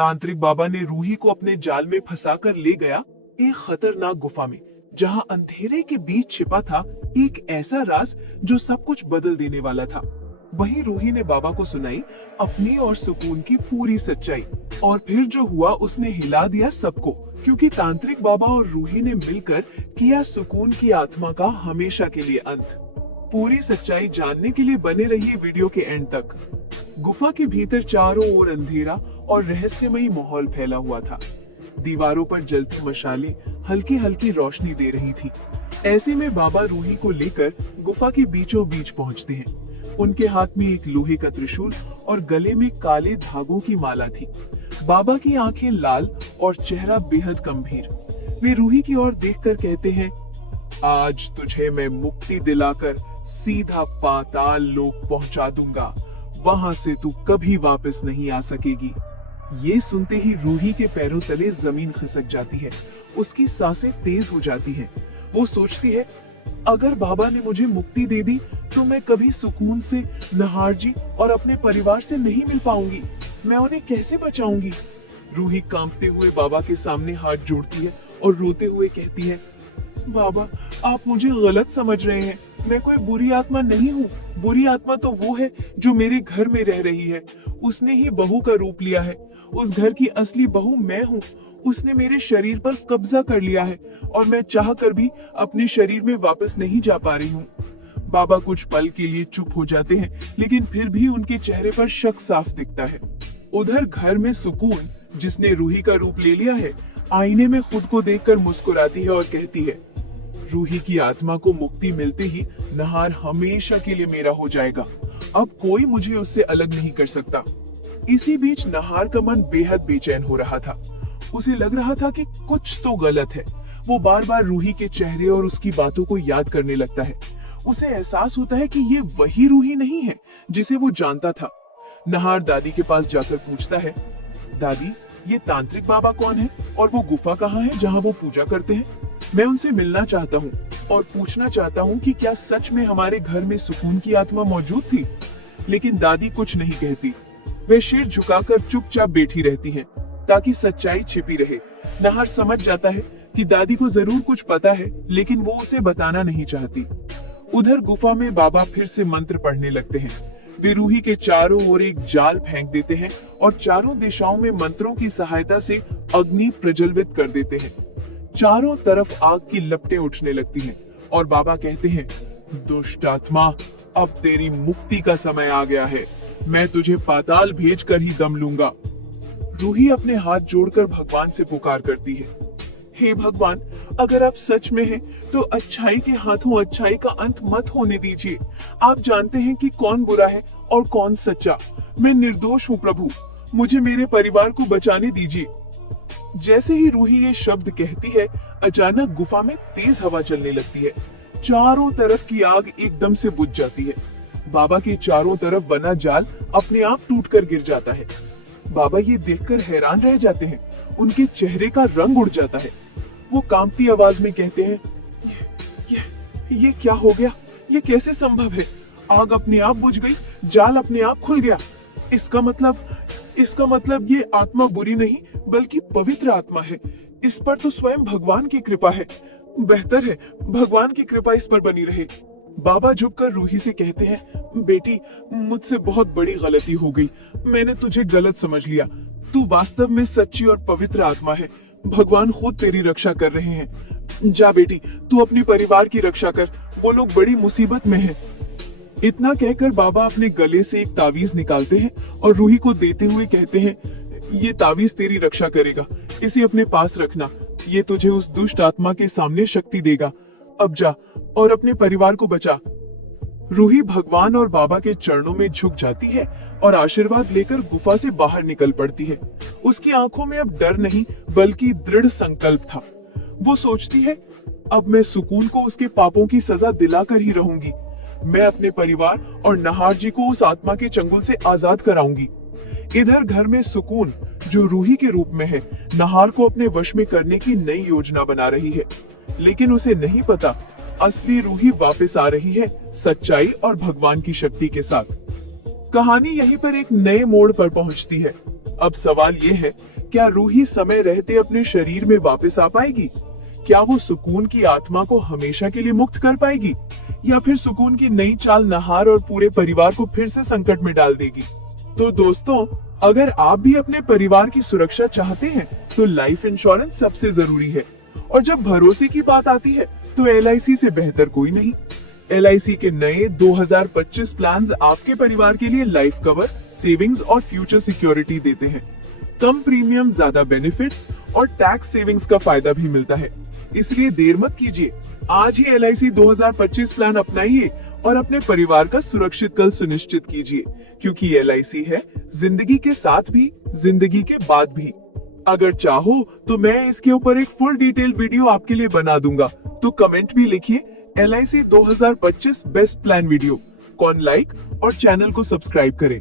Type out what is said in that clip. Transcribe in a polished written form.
तांत्रिक बाबा ने रूही को अपने जाल में फंसाकर ले गया एक खतरनाक गुफा में, जहां अंधेरे के बीच छिपा था एक ऐसा राज जो सब कुछ बदल देने वाला था। वहीं रूही ने बाबा को सुनाई अपनी और सुकून की पूरी सच्चाई, और फिर जो हुआ उसने हिला दिया सबको, क्योंकि तांत्रिक बाबा और रूही ने मिलकर किया सुकून की आत्मा का हमेशा के लिए अंत। पूरी सच्चाई जानने के लिए बने रहिए वीडियो के एंड तक। गुफा के भीतर चारों ओर अंधेरा और रहस्यमयी माहौल फैला हुआ था। दीवारों पर जलती मशालें हल्की हल्की रोशनी दे रही थी। ऐसे में बाबा रूही को लेकर गुफा के बीचों बीच पहुंचते हैं। उनके हाथ में एक लोहे का त्रिशूल और गले में काले धागों की माला थी। बाबा की आंखें लाल और चेहरा बेहद गंभीर। वे रूही की ओर देखकर कहते हैं, आज तुझे मैं मुक्ति दिलाकर सीधा पाताल लोक पहुंचा दूंगा, वहां से तू कभी वापस नहीं आ सकेगी। ये सुनते ही रूही के पैरों तले जमीन खिसक जाती है। उसकी सांसें तेज हो जाती हैं। वो सोचती है, अगर बाबा ने मुझे मुक्ति दे दी तो मैं कभी सुकून से, नहार जी और अपने परिवार से नहीं मिल पाऊंगी। मैं उन्हें कैसे बचाऊंगी? रूही कांपते हुए बाबा के सामने हाथ जोड़ती है और रोते हुए कहती है, बाबा आप मुझे गलत समझ रहे हैं। मैं कोई बुरी आत्मा नहीं हूँ। बुरी आत्मा तो वो है जो मेरे घर में रह रही है। उसने ही बहू का रूप लिया है। उस घर की असली बहू मैं हूँ। उसने मेरे शरीर पर कब्जा कर लिया है और मैं चाहकर भी अपने शरीर में वापस नहीं जा पा रही हूँ। बाबा कुछ पल के लिए चुप हो जाते हैं, लेकिन फिर भी उनके चेहरे पर शक साफ दिखता है। उधर घर में सुकून, जिसने रूही का रूप ले लिया है, आईने में खुद को देखकर मुस्कुराती है और कहती है, रूही की आत्मा को मुक्ति मिलते ही नहार हमेशा के लिए मेरा हो जाएगा। अब कोई मुझे उससे अलग नहीं कर सकता। इसी बीच नहार का मन बेहद बेचैन हो रहा था। उसे लग रहा था कि कुछ तो गलत है। वो बार बार रूही के चेहरे और उसकी बातों को याद करने लगता है। उसे एहसास होता है कि ये वही रूही नहीं है जिसे वो जानता था। नहार दादी के पास जाकर पूछता है, दादी ये तांत्रिक बाबा कौन है और वो गुफा कहाँ है जहाँ वो पूजा करते हैं? मैं उनसे मिलना चाहता हूँ और पूछना चाहता हूँ कि क्या सच में हमारे घर में सुकून की आत्मा मौजूद थी? लेकिन दादी कुछ नहीं कहती। वे सिर झुकाकर चुपचाप बैठी रहती हैं, ताकि सच्चाई छिपी रहे। नहार समझ जाता है कि दादी को जरूर कुछ पता है, लेकिन वो उसे बताना नहीं चाहती। उधर गुफा में बाबा फिर से मंत्र पढ़ने लगते हैं। वे रूही के चारों ओर एक जाल फेंक देते हैं और चारों दिशाओं में मंत्रों की सहायता से अग्नि प्रज्वलित कर देते हैं। चारों तरफ आग की लपटें उठने लगती हैं और बाबा कहते हैं, दुष्ट आत्मा, अब तेरी मुक्ति का समय आ गया है। मैं तुझे पाताल भेजकर ही दम लूंगा। रूही अपने हाथ जोड़कर भगवान से पुकार करती है, हे भगवान, अगर आप सच में हैं, तो अच्छाई के हाथों अच्छाई का अंत मत होने दीजिए। आप जानते हैं कि कौन बुरा है और कौन सच्चा। मैं निर्दोष हूँ प्रभु, मुझे मेरे परिवार को बचाने दीजिए। जैसे ही रूही ये शब्द कहती है, अचानक गुफा में तेज हवा चलने लगती है। चारों तरफ की आग एकदम से बुझ जाती है। बाबा के चारों तरफ बना जाल अपने आप टूटकर गिर जाता है। बाबा ये देखकर हैरान रह जाते हैं। उनके चेहरे का रंग उड़ जाता है। वो कांपती आवाज में कहते हैं, ये क्या हो गया? ये कैसे संभव है? आग अपने आप बुझ गई, जाल अपने आप खुल गया। इसका मतलब ये आत्मा बुरी नहीं बल्कि पवित्र आत्मा है। इस पर तो स्वयं भगवान की कृपा है। बेहतर है भगवान की कृपा इस पर बनी रहे। बाबा झुककर रूही से कहते हैं, बेटी, मुझसे बहुत बड़ी गलती हो गई। मैंने तुझे गलत समझ लिया। तू वास्तव में सच्ची और पवित्र आत्मा है। भगवान खुद तेरी रक्षा कर रहे हैं। जा बेटी, तू अपने परिवार की रक्षा कर। वो लोग बड़ी मुसीबत में हैं। इतना कहकर बाबा अपने गले से एक तावीज निकालते हैं और रूही को देते हुए कहते हैं, ये तावीज तेरी रक्षा करेगा। इसे अपने पास रखना। ये तुझे उस दुष्ट आत्मा के सामने शक्ति देगा। अब जा और अपने परिवार को बचा। रूही भगवान और बाबा के चरणों में झुक जाती है और आशीर्वाद लेकर गुफा से बाहर निकल पड़ती है। उसकी आंखों में अब डर नहीं बल्कि दृढ़ संकल्प था। वो सोचती है, अब मैं सुकून को उसके पापों की सजा दिलाकर ही रहूंगी। मैं अपने परिवार और नहार जी को उस आत्मा के चंगुल से आजाद कराऊंगी। इधर घर में सुकून, जो रूही के रूप में है, नहार को अपने वश में करने की नई योजना बना रही है। लेकिन उसे नहीं पता, असली रूही वापस आ रही है, सच्चाई और भगवान की शक्ति के साथ। कहानी यहीं पर एक नए मोड़ पर पहुंचती है। अब सवाल ये है, क्या रूही समय रहते अपने शरीर में वापस आ पाएगी? क्या वो सुकून की आत्मा को हमेशा के लिए मुक्त कर पाएगी, या फिर सुकून की नई चाल नहार और पूरे परिवार को फिर से संकट में डाल देगी? तो दोस्तों, अगर आप भी अपने परिवार की सुरक्षा चाहते हैं तो लाइफ इंश्योरेंस सबसे जरूरी है। और जब भरोसे की बात आती है तो LIC से बेहतर कोई नहीं। LIC के नए 2025 प्लान्स आपके परिवार के लिए लाइफ कवर, सेविंग्स और फ्यूचर सिक्योरिटी देते हैं। कम प्रीमियम, ज्यादा बेनिफिट्स और टैक्स सेविंग्स का फायदा भी मिलता है। इसलिए देर मत कीजिए, आज ही LIC 2025 प्लान अपनाइए और अपने परिवार का सुरक्षित कल सुनिश्चित कीजिए, क्योंकि LIC है जिंदगी के साथ भी, जिंदगी के बाद भी। अगर चाहो तो मैं इसके ऊपर एक फुल डिटेल वीडियो आपके लिए बना दूंगा, तो कमेंट भी लिखिए LIC 2025 बेस्ट प्लान वीडियो। कौन लाइक और चैनल को सब्सक्राइब करें।